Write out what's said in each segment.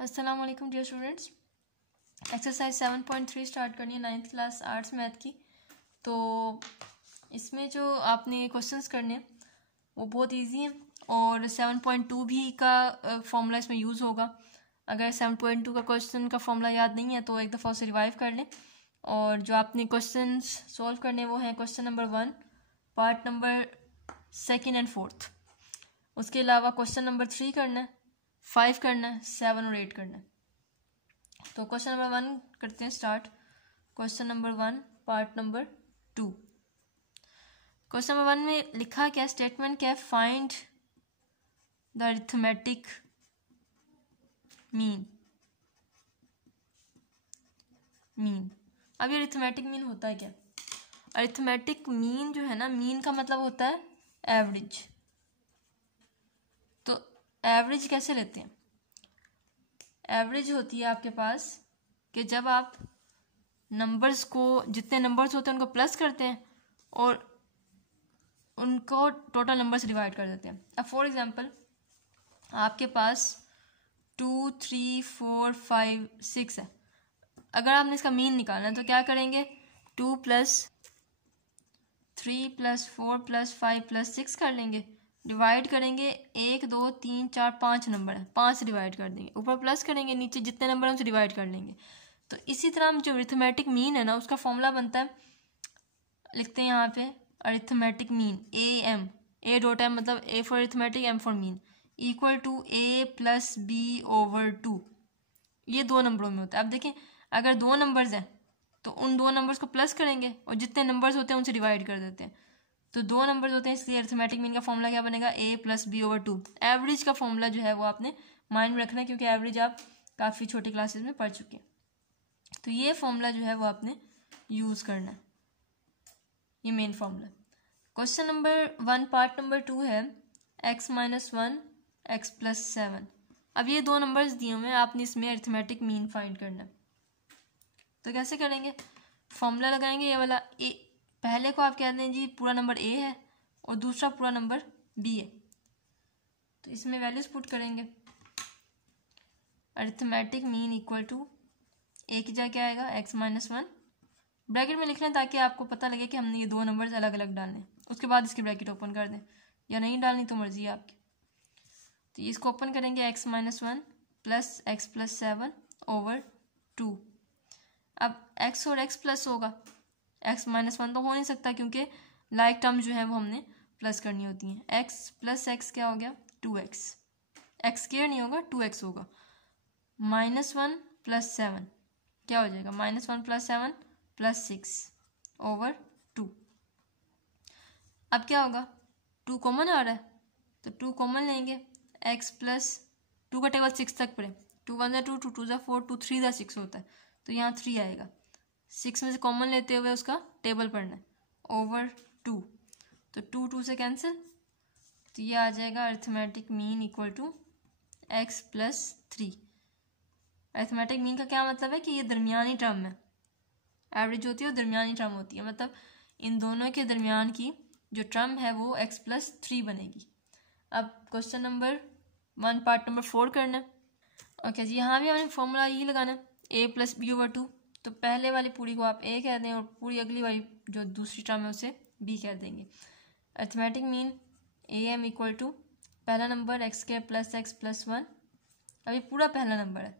अस्सलाम वालेकुम dear students. Exercise 7.3 start करनी है 9th क्लास आर्ट्स मैथ की। तो इसमें जो आपने क्वेश्चंस करने हैं वो बहुत इजी हैं और 7.2 भी का फॉर्मूला इसमें यूज़ होगा। अगर 7.2 का क्वेश्चन का फॉर्मूला याद नहीं है तो एक दफ़ा उसे रिवाइव कर लें। और जो आपने क्वेश्चंस सॉल्व करने वो हैं question number 1, part number 2 and 4। उसके अलावा क्वेश्चन नंबर 3 करना है, 5 करना है, 7 और 8 करना है। तो क्वेश्चन नंबर 1 करते हैं start. Question number 1 part number 2। Question number 1 में लिखा क्या, स्टेटमेंट क्या है, फाइंड द अरिथमेटिक मीन। अब ये अरिथमेटिक मीन होता है क्या? अरिथमेटिक मीन जो है ना, मीन का मतलब होता है एवरेज। तो एवरेज कैसे लेते हैं? एवरेज होती है आपके पास कि जब आप नंबर्स को, जितने नंबर्स होते हैं उनको प्लस करते हैं और उनको टोटल नंबर से डिवाइड कर देते हैं। अब फॉर एग्जांपल आपके पास 2, 3, 4, 5, 6 है। अगर आपने इसका मीन निकालना है तो क्या करेंगे, 2 + 3 + 4 + 5 + 6 कर लेंगे, डिवाइड करेंगे। 1, 2, 3, 4, 5 नंबर है, 5 से डिवाइड कर देंगे, ऊपर प्लस करेंगे, नीचे जितने नंबर हैं उनसे डिवाइड कर लेंगे। तो इसी तरह हम जो अरिथमेटिक मीन है ना उसका फॉर्मूला बनता है, लिखते हैं यहाँ पे अरिथमेटिक मीन AM, A.M मतलब A for arithmetic, M for mean, equal to A + B/2। ये दो नंबरों में होता है। अब देखें, अगर दो नंबर्स हैं तो उन दो नंबर्स को प्लस करेंगे और जितने नंबर्स होते हैं उनसे डिवाइड कर देते हैं। तो दो नंबर्स होते हैं, इसलिए अरिथमेटिक मीन का फॉर्मूला क्या बनेगा, A + B/2। एवरेज का फॉर्मूला जो है वो आपने माइंड में रखना है, क्योंकि एवरेज आप काफ़ी छोटी क्लासेस में पढ़ चुके हैं। तो ये फॉर्मूला जो है वो आपने यूज़ करना है, ये main formula. Question number 1 part number 2 है x - 1 x + 7। अब ये दो नंबर्स दिए हुए हैं, आपने इसमें अरिथमेटिक मीन फाइंड करना है। तो कैसे करेंगे, फॉर्मूला लगाएंगे ये वाला। ए पहले को आप कहते हैं जी पूरा नंबर A है और दूसरा पूरा नंबर B है। तो इसमें वैल्यूज पुट करेंगे। Arithmetic mean equal to A की जगह क्या आएगा, x - 1, ब्रैकेट में लिख लें ताकि आपको पता लगे कि हमने ये दो नंबर्स अलग अलग डालने। उसके बाद इसकी ब्रैकेट ओपन कर दें, या नहीं डालनी तो मर्जी है आपकी। तो इसको ओपन करेंगे, x - 1 + x + 7/2। अब x और x प्लस होगा, x - 1 तो हो नहीं सकता क्योंकि लाइक टर्म जो है वो हमने प्लस करनी होती हैं। x + x क्या हो गया, 2x। x² नहीं होगा, 2x होगा। -1 + 7 क्या हो जाएगा, -1 + 7 + 6/2। अब क्या होगा, 2 कॉमन आ रहा है तो 2 कॉमन लेंगे। x + 2 का टेबल 6 तक पढ़े, 2 × 1 = 2, 2 × 2 = 4, 2 × 3 = 6 होता है। तो यहाँ 3 आएगा, 6 में से कॉमन लेते हुए उसका टेबल पढ़ना है, /2। तो 2 2 से कैंसिल, तो ये आ जाएगा arithmetic mean equal to x + 3। Arithmetic mean का क्या मतलब है कि ये दरमियानी टर्म है। एवरेज होती है और दरमियानी टर्म होती है, मतलब इन दोनों के दरमियान की जो टर्म है वो x + 3 बनेगी। अब क्वेश्चन नंबर 1 पार्ट नंबर 4 करना है। ओके जी, यहाँ भी हमें फॉर्मूला यही लगाना है, A + B/2। तो पहले वाली पूरी को आप A कह दें और पूरी अगली वाली जो दूसरी टर्म है उसे B कह देंगे। Arithmetic mean AM equal to पहला नंबर x² + x + 1। अभी पूरा पहला नंबर है,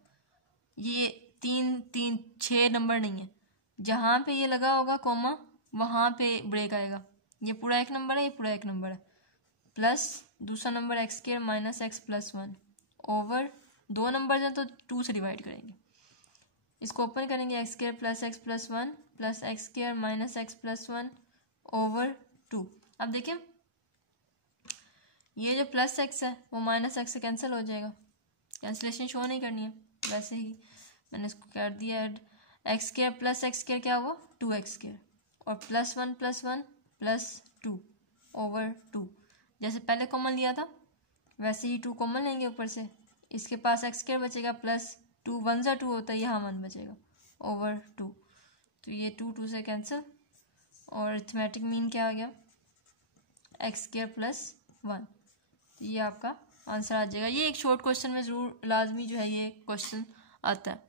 ये 3 3 6 नंबर नहीं है। जहाँ पे ये लगा होगा कॉमा वहाँ पे ब्रेक आएगा। ये पूरा एक नंबर है, ये पूरा एक नंबर है, प्लस दूसरा नंबर x² - x + 1 ओवर दो नंबर हैं तो 2 से डिवाइड करेंगे। इसको ओपन करेंगे, x² + x + 1 + x² - x + 1/2। अब देखिए ये जो +x है वो -x से कैंसिल हो जाएगा, कैंसिलेशन शो नहीं करनी है, वैसे ही मैंने इसको कर दिया ऐड। x² + x² क्या हुआ, 2x² और +1 + 1 + 2/2। जैसे पहले कॉमन लिया था वैसे ही 2 कॉमन लेंगे ऊपर से, इसके पास x² बचेगा प्लस 2 1 × 2 होता है, यहाँ 1 बचेगा /2। तो ये 2 2 से कैंसिल और अरिथमेटिक मीन क्या आ गया, x² + 1। तो ये आपका आंसर आ जाएगा। ये एक शॉर्ट क्वेश्चन में ज़रूर लाजमी जो है ये क्वेश्चन आता है।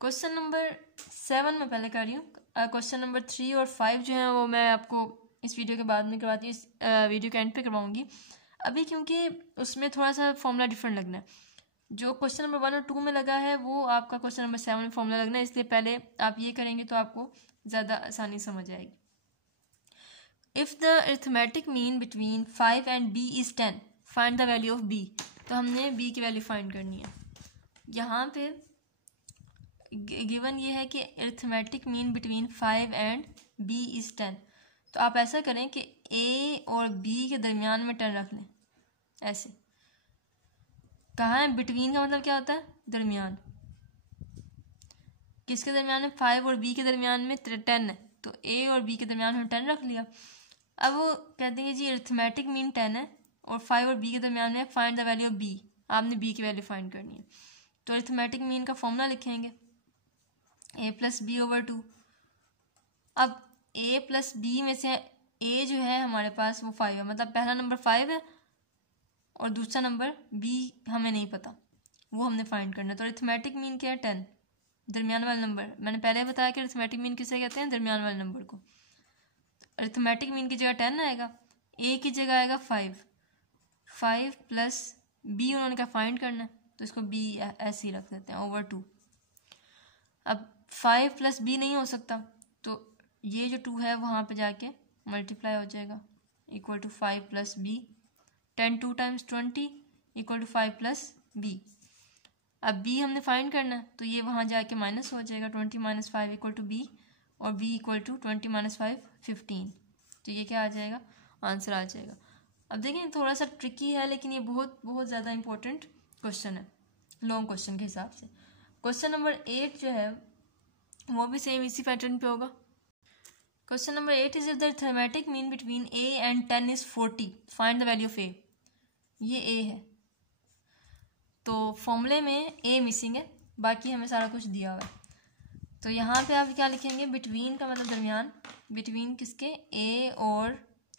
क्वेश्चन नंबर 7 में पहले कर रही हूँ। क्वेश्चन नंबर 3 और 5 जो है वो मैं आपको इस वीडियो के बाद में करवाती हूँ, इस वीडियो के एंड पे करवाऊँगी अभी, क्योंकि उसमें थोड़ा सा फॉर्मूला डिफरेंट लगना है। जो क्वेश्चन नंबर 1 और 2 में लगा है वो आपका क्वेश्चन नंबर 7 में फॉर्मूला लगना है, इसलिए पहले आप ये करेंगे तो आपको ज़्यादा आसानी समझ आएगी। If the arithmetic mean between 5 and b is 10, find the value of b। तो हमने b की वैल्यू फाइंड करनी है। यहाँ पे गिवन ये है कि arithmetic mean between 5 and b is 10। तो आप ऐसा करें कि a और b के दरमियान में 10 रख लें। ऐसे कहाँ है, बिटवीन का मतलब क्या होता है, दरमियान। किसके दरमियान में, 5 और b के दरमियान में 10 है, तो a और b के दरमियान में 10 रख लिया। अब वो कहते हैं जी अरिथमेटिक मीन 10 है और 5 और b के दरमियान में find the value of b, आपने b की वैल्यू फाइंड करनी है। तो अरिथमेटिक मीन का फॉर्मूला लिखेंगे a प्लस बी ओवर 2। अब a प्लस बी में से a जो है हमारे पास वो 5 है, मतलब पहला नंबर 5 है और दूसरा नंबर b हमें नहीं पता, वो हमने फाइंड करना है। तो अरिथमेटिक मीन क्या है, 10, दरमियान वाला नंबर। मैंने पहले बताया कि अरिथमेटिक मीन किसे कहते हैं, दरमियान वाले नंबर को। अरिथमेटिक मीन की जगह 10 आएगा, a की जगह आएगा 5 प्लस b उन्होंने क्या फाइंड करना है, तो इसको b ऐसे ही रख देते हैं ओवर 2। अब 5 प्लस b नहीं हो सकता, तो ये जो 2 है वहाँ पे जाके मल्टीप्लाई हो जाएगा, equal to 5 plus b। 10 2 times 20 equal to 5 plus b। अब b हमने फाइंड करना है, तो ये वहाँ जाके माइनस हो जाएगा, 20 माइनस 5 इक्वल टू b, और b इक्वल टू 20 माइनस 5 15। तो ये क्या आ जाएगा, आंसर आ जाएगा। अब देखें थोड़ा सा ट्रिकी है, लेकिन ये बहुत बहुत ज़्यादा इंपॉर्टेंट क्वेश्चन है लॉन्ग क्वेश्चन के हिसाब से। क्वेश्चन नंबर 8 जो है वो भी सेम इसी पैटर्न पे होगा। Question number 8 is if the arithmetic mean between a and 10 is 40, find the value of a। ये a है, तो फॉर्मूले में a मिसिंग है, बाकी हमें सारा कुछ दिया हुआ है। तो यहाँ पे आप क्या लिखेंगे, बिटवीन का मतलब दरमियान, बिटवीन किसके, a और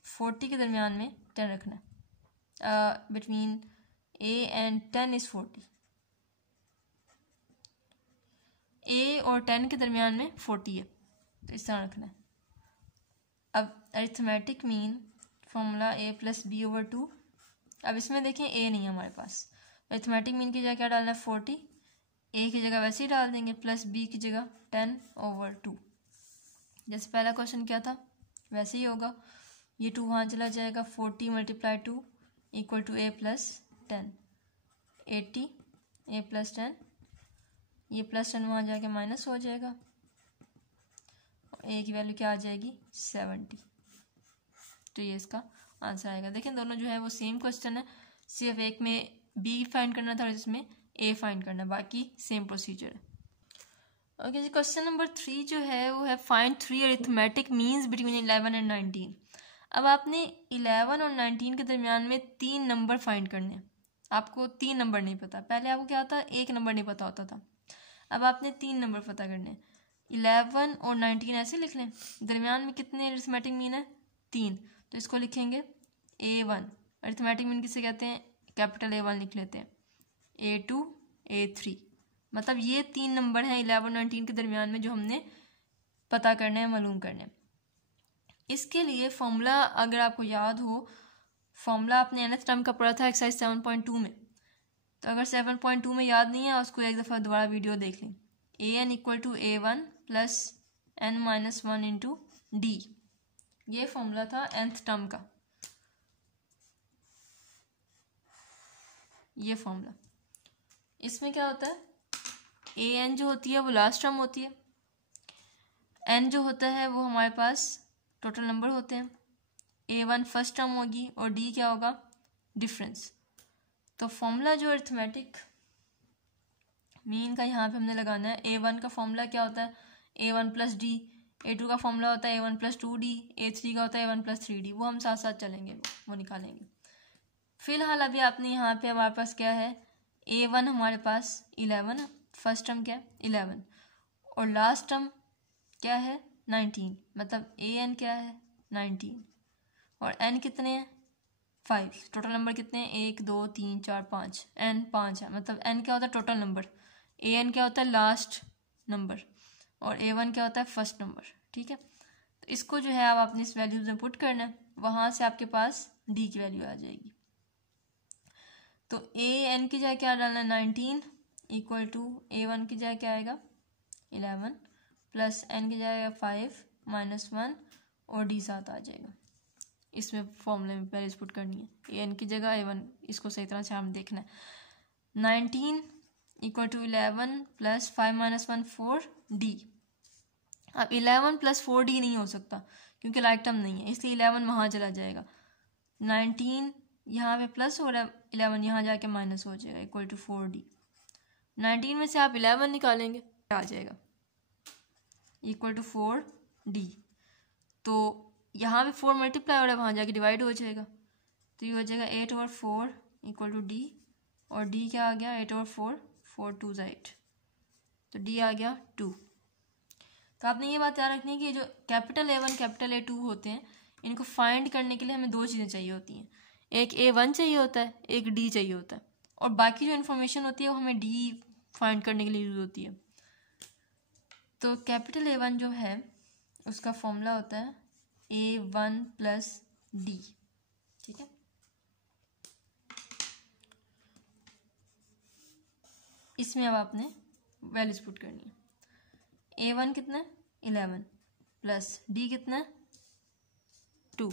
40 के दरमियान में 10 रखना है। Between a and 10 is 40, a और 10 के दरमियान में 40 है, तो इस तरह रखना है। अब arithmetic mean formula a plus B over 2। अब इसमें देखें a नहीं है हमारे पास, अरिथमेटिक मीन की जगह क्या डालना है, 40, a की जगह वैसे ही डाल देंगे, प्लस b की जगह 10 ओवर 2। जैसे पहला क्वेश्चन क्या था वैसे ही होगा, ये 2 वहाँ चला जाएगा, 40 multiply 2 equal to a plus 10, 80 a plus 10, ये प्लस 10 वहाँ जाके माइनस हो जाएगा, a की वैल्यू क्या आ जाएगी, 70। तो ये इसका आंसर आएगा। देखें दोनों जो है वो सेम क्वेश्चन है, सिर्फ एक में b फाइंड करना था और इसमें a फाइंड करना, बाकी सेम प्रोसीजर है। ओके जी, क्वेश्चन नंबर 3 जो है वो है find 3 arithmetic means between 11 and 19। अब आपने 11 और 19 के दरमियान में 3 नंबर फाइंड करने हैं। आपको 3 नंबर नहीं पता, पहले आपको क्या होता, 1 नंबर नहीं पता होता था, अब आपने 3 नंबर पता करने हैं। 11 और 19 ऐसे लिख लें, दरमियान में कितने अरिथमेटिक मीन है, 3, तो इसको लिखेंगे A1। अरिथमेटिक मीन किसे कहते हैं, कैपिटल A1 लिख लेते हैं, A2 A3, मतलब ये 3 नंबर हैं 11 19 के दरमियान में जो हमने पता करने हैं, मालूम करने हैं। इसके लिए फॉर्मूला अगर आपको याद हो, फॉर्मूला आपने nth टर्म का पढ़ा था एक्सरसाइज 7.2 में, तो अगर 7.2 में याद नहीं है उसको एक दफ़ा दोबारा वीडियो देख लें। an equal to A1 plus n minus 1 into D, ये फॉर्मूला था nth टर्म का, ये फॉर्मूला। इसमें क्या होता है, an जो होती है वो लास्ट टर्म होती है, n जो होता है वो हमारे पास टोटल नंबर होते हैं, A1 फर्स्ट टर्म होगी और d क्या होगा, डिफरेंस। तो फॉर्मूला जो अरिथमेटिक मीन का यहाँ पे हमने लगाना है, A1 का फॉर्मूला क्या होता है, A1 प्लस डी, A2 का फॉर्मूला होता है A1 प्लस 2d, A3 का होता है A1 प्लस 3d, वो हम साथ साथ चलेंगे, वो निकालेंगे। फिलहाल अभी आपने यहाँ पे हमारे पास क्या है, A1 हमारे पास 11 है, फर्स्ट टर्म क्या है 11, और लास्ट टर्म क्या है 19, मतलब an क्या है 19, और n कितने हैं 5। टोटल नंबर कितने हैं? 1 2 3 4 5। n 5 है, मतलब n क्या होता है? Total number. an क्या होता है? Last number. और a1 क्या होता है? First number. ठीक है, तो इसको जो है आप अपनी इस वैल्यूज में पुट करना है, वहाँ से आपके पास d की वैल्यू आ जाएगी। तो an की जगह क्या डालना है? 19 इक्वल टू a1 की जगह क्या आएगा? 11 प्लस n की जगह 5 -1 और d साथ आ जाएगा। इसमें फॉर्मूले में पहले पुट करनी है an की जगह a1, इसको सही तरह से हम देखना है। 19 इक्वल टू 11 प्लस 5 -1 4d। अब 11 प्लस 4d नहीं हो सकता क्योंकि लाइक टर्म नहीं है, इसलिए 11 वहाँ चला जाएगा। 19 यहाँ पे प्लस हो रहा है, 11 यहाँ जाके माइनस हो जाएगा, इक्वल टू 4d। 19 में से आप 11 निकालेंगे, आ जाएगा इक्वल टू 4d। तो यहाँ पे 4 मल्टीप्लाई हो रहा है, वहाँ जाके डिवाइड हो जाएगा, तो ये हो जाएगा 8/4 इक्वल टू d। और d क्या आ गया? 8/4, 4 2 8, तो d आ गया 2। तो आपने ये बात याद रखनी है कि जो कैपिटल A1 कैपिटल A2 होते हैं, इनको फाइंड करने के लिए हमें दो चीज़ें चाहिए होती हैं, एक A1 चाहिए होता है, एक D चाहिए होता है, और बाकी जो इन्फॉर्मेशन होती है वो हमें D फाइंड करने के लिए यूज़ होती है। तो कैपिटल A1 जो है उसका फॉर्मूला होता है A1 प्लस D। ठीक है, इसमें अब आपने वैल्यूज पुट करनी है। A1 कितना है? 11 प्लस D कितना है? 2।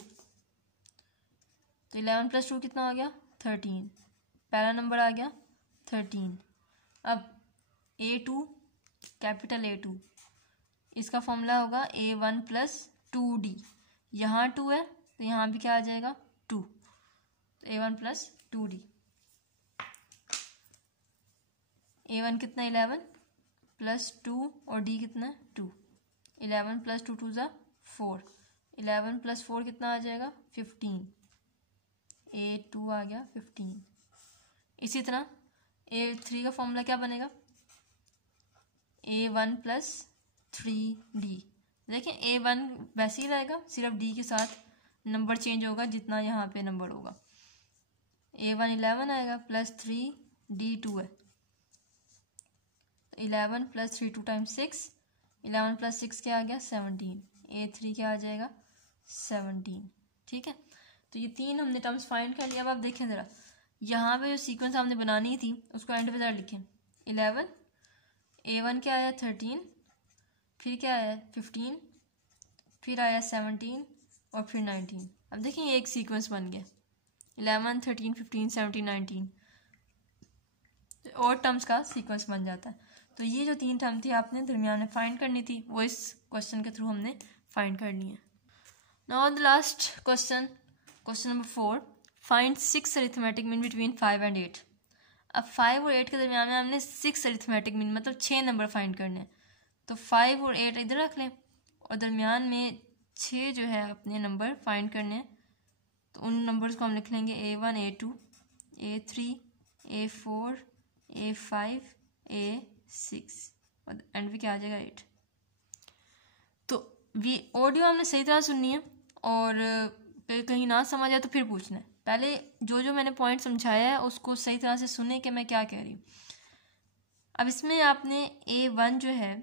तो 11 प्लस 2 कितना हो गया? 13। पहला नंबर आ गया 13। अब A2 कैपिटल A2, इसका फॉर्मूला होगा A1 प्लस 2D। यहाँ 2 है तो यहाँ भी क्या आ जाएगा? 2। तो A1 प्लस 2D। A1 कितना? 11 प्लस 2 और D कितना है? 2। 11 प्लस 2 2 ज़ा 4। 11 प्लस 4 कितना आ जाएगा? 15। A2 आ गया 15। इसी तरह A3 का फॉर्मूला क्या बनेगा? A1 plus 3D। देखिए A1 वैसे ही रहेगा, सिर्फ D के साथ नंबर चेंज होगा जितना यहाँ पे नंबर होगा। A1 11 आएगा प्लस 3D 2 है, 11 प्लस 3 2 टाइम्स 6। 11 प्लस 6 क्या आ गया? 17। A3 क्या आ जाएगा? 17। ठीक है, तो ये तीन हमने टर्म्स फाइंड कर लिया। अब आप देखें ज़रा, यहाँ पे जो सीक्वेंस हमने बनानी थी उसको एंड पे ज़रा लिखें। 11, A1 क्या आया? 13, फिर क्या आया? 15, फिर आया 17 और फिर 19। अब देखें ये एक सीक्वेंस बन गया, 11 13 15 17 19, और टर्म्स का सीक्वेंस बन जाता है। तो ये जो तीन टर्म थी आपने दरमियान में फाइंड करनी थी, वो इस क्वेश्चन के थ्रू हमने फाइंड करनी है। Now the last question, question number 4, find 6 arithmetic mean between 5 and 8। अब 5 और 8 के दरमियान में हमने 6 अरिथमेटिक मीन मतलब 6 नंबर फाइंड करने हैं। तो 5 और 8 इधर रख लें और दरमियान में 6 जो है अपने नंबर फाइंड करने हैं। तो उन नंबर्स को हम लिख लेंगे A1 A2 A3 A4 A5 A6 और एंड भी क्या आ जाएगा? 8। तो ऑडियो हमने सही तरह सुननी है, और कहीं ना समझ आए तो फिर पूछना है। पहले जो जो मैंने पॉइंट समझाया है उसको सही तरह से सुने कि मैं क्या कह रही हूँ। अब इसमें आपने A1 जो है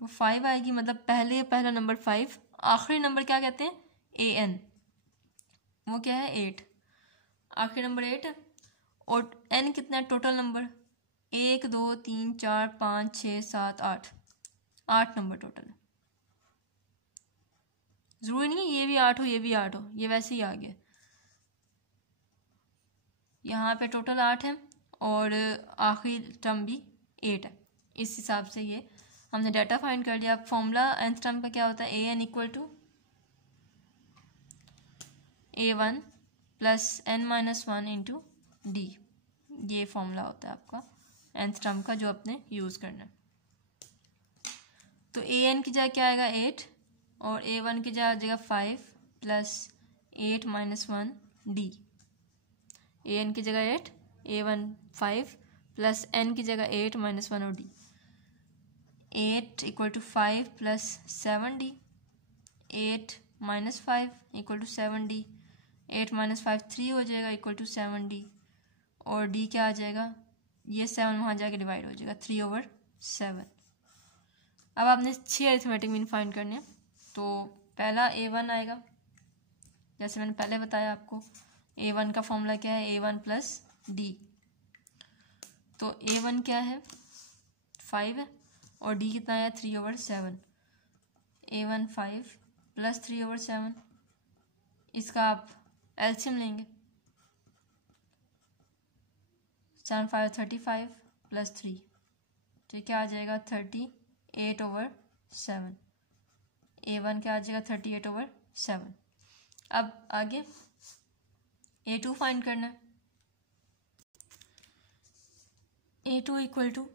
वो 5 आएगी, मतलब पहला नंबर 5, आखिरी नंबर क्या कहते हैं? AN, वो क्या है? 8। आखिरी नंबर 8 है, और N कितना है? टोटल नंबर 1 2 3 4 5 6 7 8, 8 नंबर टोटल है। ज़रूरी नहीं है ये भी 8 हो ये भी 8 हो, ये वैसे ही आ गया। यहाँ पे टोटल 8 है और आखिरी टर्म भी 8 है। इस हिसाब से ये हमने डाटा फाइंड कर लिया। फॉर्मूला nth टर्म का क्या होता है? AN equal to A1 plus n-1 into D। ये फॉर्मूला होता है आपका nth टर्म का जो आपने यूज़ करना है। तो AN की जगह क्या आएगा? 8, और A1 की जगह आ जाएगा 5 प्लस 8 - 1 D। AN की जगह 8, A1 5 प्लस N की जगह 8 - 1 और D। 8 equal to 5 plus 7D, 8 - 5 equal to 7D, 8 minus 5 3 हो जाएगा इक्वल टू 7D। और D क्या आ जाएगा, ये 7 वहाँ जाके डिवाइड हो जाएगा 3/7। अब आपने 6 अरिथमेटिक मीन फाइंड करने हैं। तो पहला A1 आएगा, जैसे मैंने पहले बताया आपको A1 का फॉर्मूला क्या है, A1 प्लस D। तो A1 क्या है 5 है और D कितना है 3/7। A1 5 प्लस 3/7, इसका आप एलसीएम लेंगे। 7 5 35 प्लस 3, तो क्या आ जाएगा 38/7। A1 क्या आ जाएगा 38/7। अब आगे A2 फाइंड करना है। A2 equal to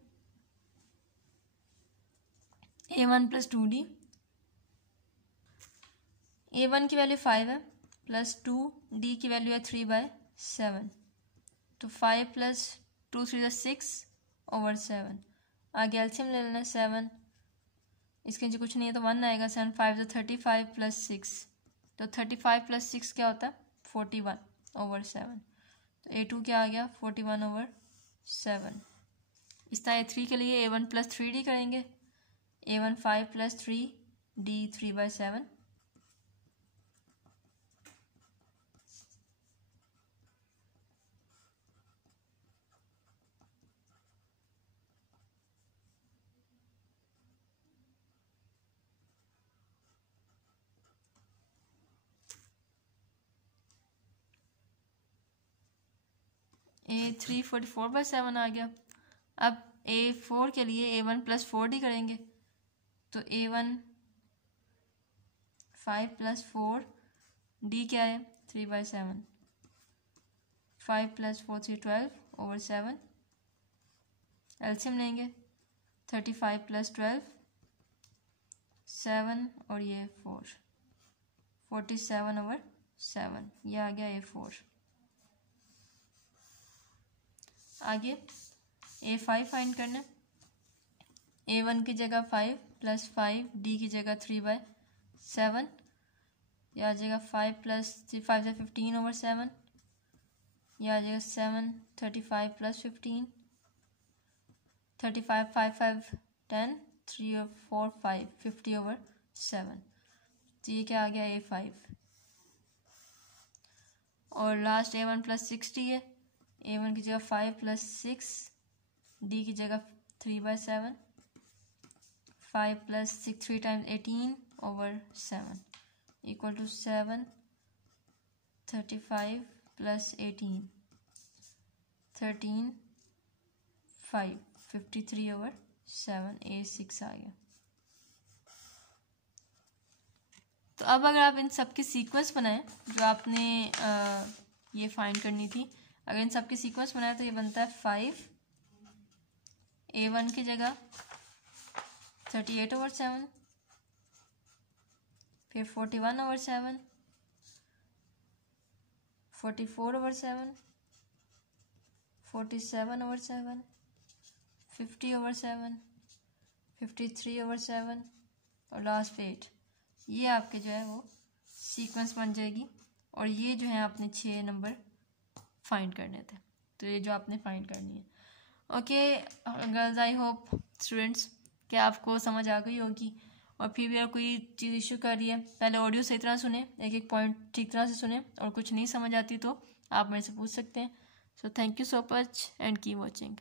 A1 plus 2D। A1 की वैल्यू 5 है प्लस 2D की वैल्यू है 3/7। तो 5 प्लस 2 3 6/7। आगे एलसीएम ले लेना 7, इसके नीचे कुछ नहीं है तो 1 आएगा। 7 5 35 प्लस 6, तो 35 प्लस 6 क्या होता है 41/7। तो A2 क्या आ गया 41/7। इस तरह A3 के लिए A1 प्लस 3D करेंगे। A1 5 plus 3D 3/7। A3 44/7 आ गया। अब A4 के लिए A1 प्लस 4D करेंगे। तो A1 5 प्लस 4D क्या है 3/7। 5 प्लस 4 3 12/7। एलसीएम लेंगे 35 प्लस 12 7 और ये 4 47/7। ये आ गया A4। आगे A5 फाइंड करना है। A1 की जगह 5 प्लस 5D की जगह 3/7। यह आ जाएगा 5 प्लस 5 से 15/7। यह आ जाएगा 7 35 प्लस 15 35 5 5 10 3 और 4 5 50/7। तो ये क्या आ गया A5। और लास्ट A1 प्लस 6D है। A1 की जगह 5 प्लस 6D की जगह 3/7। 5 plus 6 3 times 18/7 equal to 7 35 plus 18 13 5 53/7। A6 आ गया। तो अब अगर आप इन सब की सीक्वेंस बनाएं जो आपने ये फाइंड करनी थी, अगर इन सब की सीक्वेंस बनाए तो ये बनता है 5 A1 की जगह 38/7, फिर 41/7, 44/7, 47/7, 50/7, 53/7 और लास्ट पे 8। ये आपके जो है वो सीक्वेंस बन जाएगी। और ये जो है आपने 6 नंबर फाइंड करने थे, तो ये जो आपने फाइंड करनी है। Okay girls, I hope students कि आपको समझ आ गई होगी। और फिर भी अगर कोई चीज़ इशू कर रही है, पहले ऑडियो सही तरह सुने, एक एक पॉइंट ठीक तरह से सुने, और कुछ नहीं समझ आती तो आप मेरे से पूछ सकते हैं। So thank you so much and keep watching.